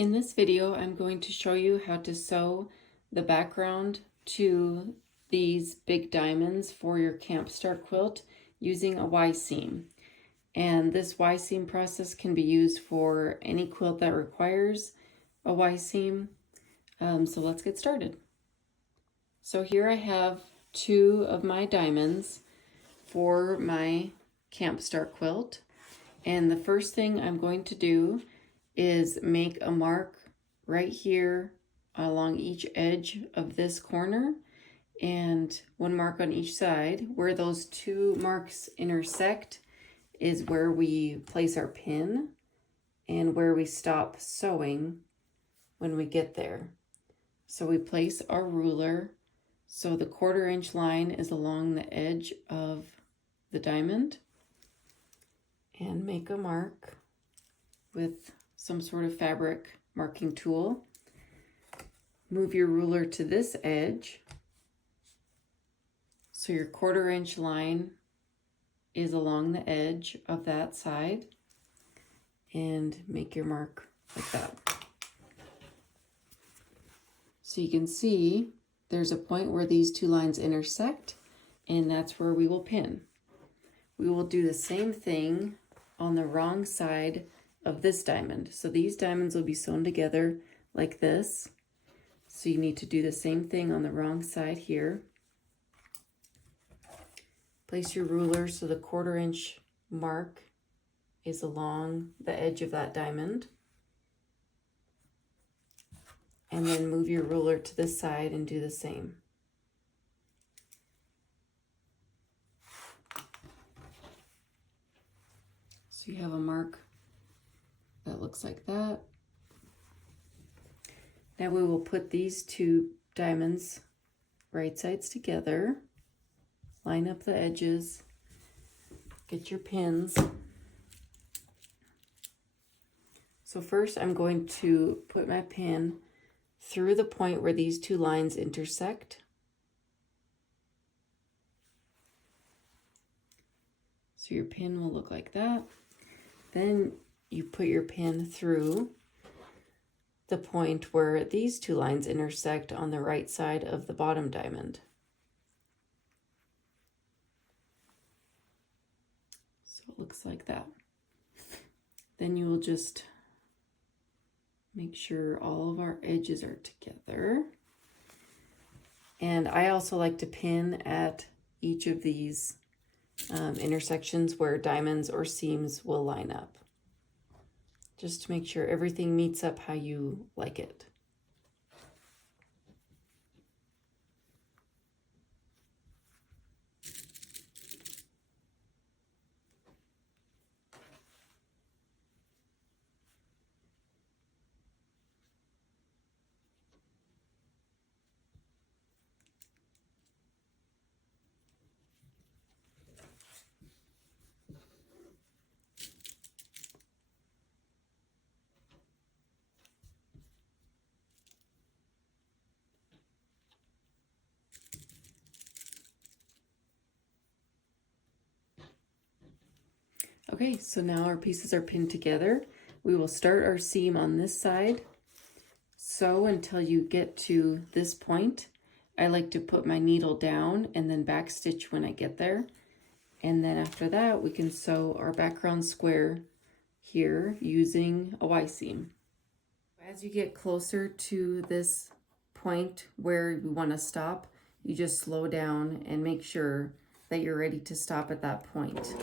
In this video, I'm going to show you how to sew the background to these big diamonds for your Camp Star quilt using a Y-seam. And this Y-seam process can be used for any quilt that requires a Y-seam. So let's get started. So here I have two of my diamonds for my Camp Star quilt. And the first thing I'm going to do is make a mark right here along each edge of this corner and one mark on each side. Where those two marks intersect is where we place our pin and where we stop sewing when we get there. So we place our ruler so the 1/4 inch line is along the edge of the diamond, and make a mark with some sort of fabric marking tool. Move your ruler to this edge so your 1/4 inch line is along the edge of that side, and make your mark like that. So you can see there's a point where these two lines intersect, and that's where we will pin. We will do the same thing on the wrong side of this diamond. So these diamonds will be sewn together like this. So you need to do the same thing on the wrong side here. Place your ruler so the 1/4 inch mark is along the edge of that diamond. And then move your ruler to this side and do the same. So you have a mark that looks like that. Now we will put these two diamonds right sides together, line up the edges, get your pins. So first I'm going to put my pin through the point where these two lines intersect. So your pin will look like that. Then you put your pin through the point where these two lines intersect on the right side of the bottom diamond. So it looks like that. Then you will just make sure all of our edges are together. And I also like to pin at each of these intersections where diamonds or seams will line up, just to make sure everything meets up how you like it. Okay, so now our pieces are pinned together. We will start our seam on this side. Sew until you get to this point. I like to put my needle down and then back stitch when I get there. And then after that, we can sew our background square here using a Y-seam. As you get closer to this point where we want to stop, you just slow down and make sure that you're ready to stop at that point.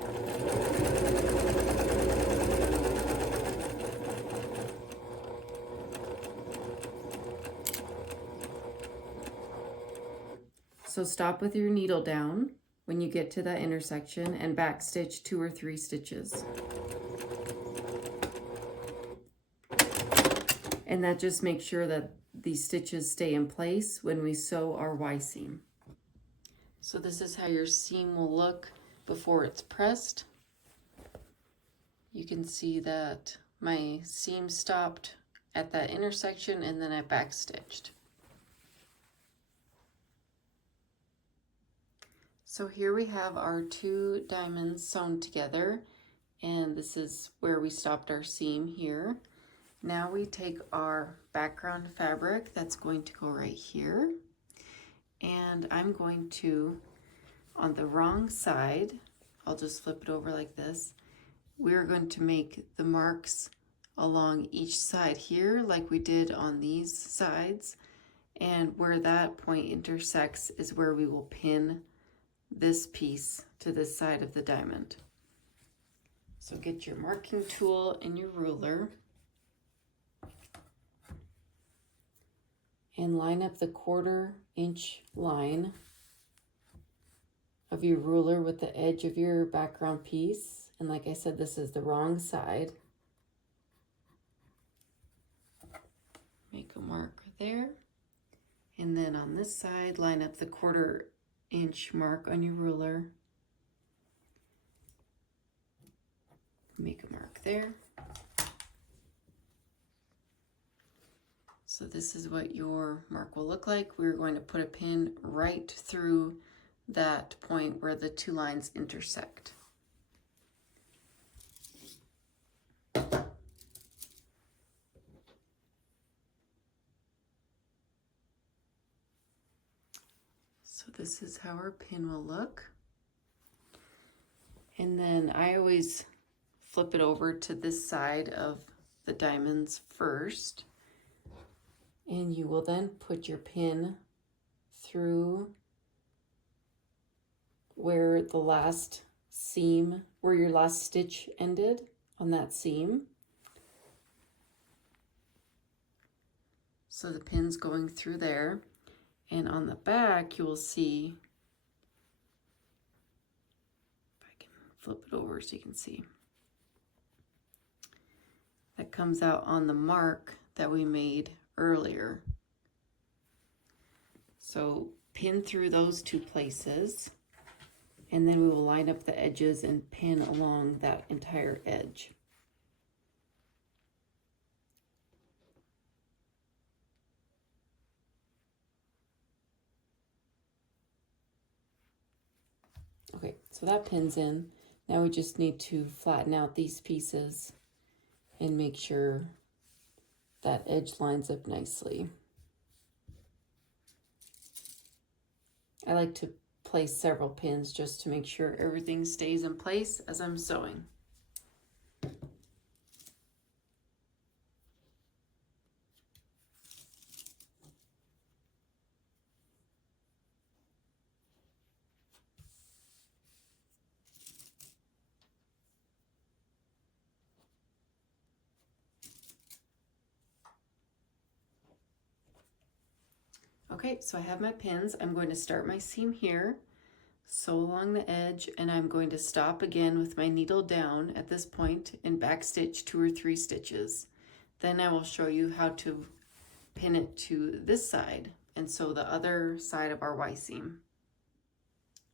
So stop with your needle down when you get to that intersection and back stitch 2 or 3 stitches. And that just makes sure that these stitches stay in place when we sew our Y-seam. So this is how your seam will look before it's pressed. You can see that my seam stopped at that intersection and then I back stitched. So here we have our 2 diamonds sewn together, and this is where we stopped our seam here. Now we take our background fabric that's going to go right here, and I'm going to, on the wrong side, I'll just flip it over like this, we're going to make the marks along each side here like we did on these sides, and where that point intersects is where we will pin this piece to this side of the diamond. So get your marking tool and your ruler and line up the 1/4 inch line of your ruler with the edge of your background piece. And like I said, this is the wrong side. Make a mark there. And then on this side, line up the 1/4 inch mark on your ruler. Make a mark there. So this is what your mark will look like. We're going to put a pin right through that point where the two lines intersect. So this is how our pin will look. And then I always flip it over to this side of the diamonds first. And you will then put your pin through where the last seam, where your last stitch ended on that seam. So the pin's going through there. And on the back, you will see, if I can flip it over so you can see, that comes out on the mark that we made earlier. So pin through those two places, and then we will line up the edges and pin along that entire edge. Okay, so that pin's in. Now we just need to flatten out these pieces and make sure that edge lines up nicely. I like to place several pins just to make sure everything stays in place as I'm sewing. Okay, so I have my pins. I'm going to start my seam here, sew along the edge, and I'm going to stop again with my needle down at this point and backstitch 2 or 3 stitches. Then I will show you how to pin it to this side and sew the other side of our Y seam.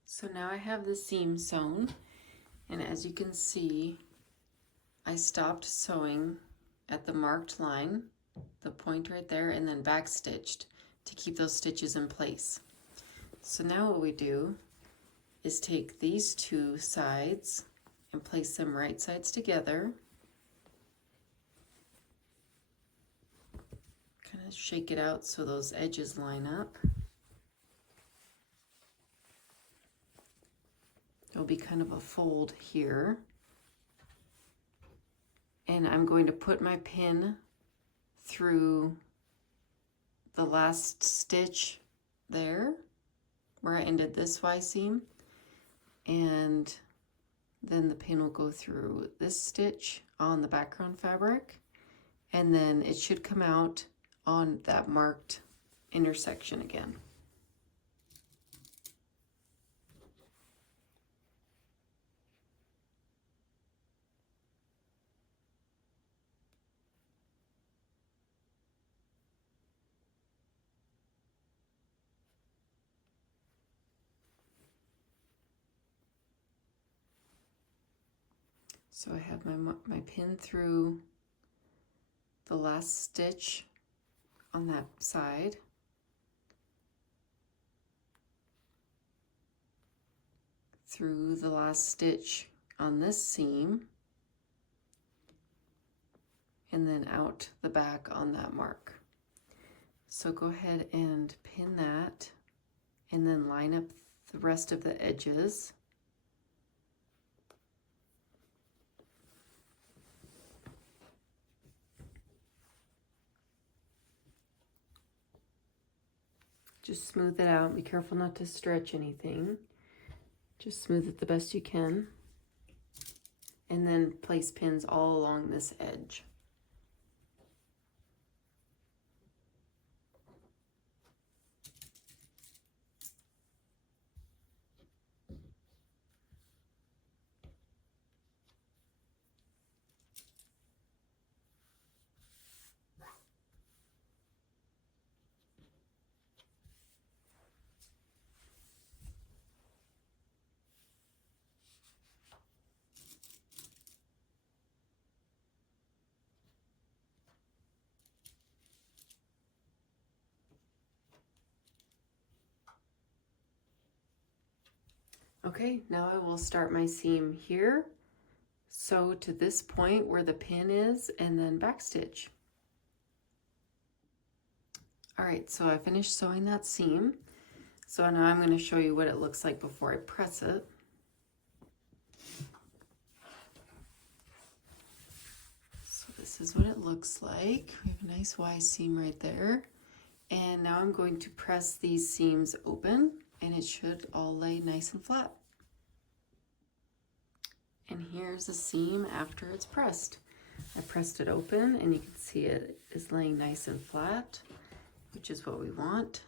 So now I have the seam sewn, and as you can see, I stopped sewing at the marked line, the point right there, and then backstitched to keep those stitches in place. So now what we do is take these 2 sides and place them right sides together. Kind of shake it out so those edges line up. There'll be kind of a fold here. And I'm going to put my pin through the last stitch there where I ended this Y seam, and then the pin will go through this stitch on the background fabric, and then it should come out on that marked intersection again. So I have my pin through the last stitch on that side. Through the last stitch on this seam. and then out the back on that mark. So go ahead and pin that and then line up the rest of the edges. Just smooth it out. Be careful not to stretch anything. Just smooth it the best you can. And then place pins all along this edge. Okay, now I will start my seam here. Sew to this point where the pin is and then backstitch. All right, so I finished sewing that seam. So now I'm going to show you what it looks like before I press it. So this is what it looks like. We have a nice Y seam right there. And now I'm going to press these seams open and it should all lay nice and flat. And here's the seam after it's pressed. I pressed it open and you can see it is laying nice and flat, which is what we want.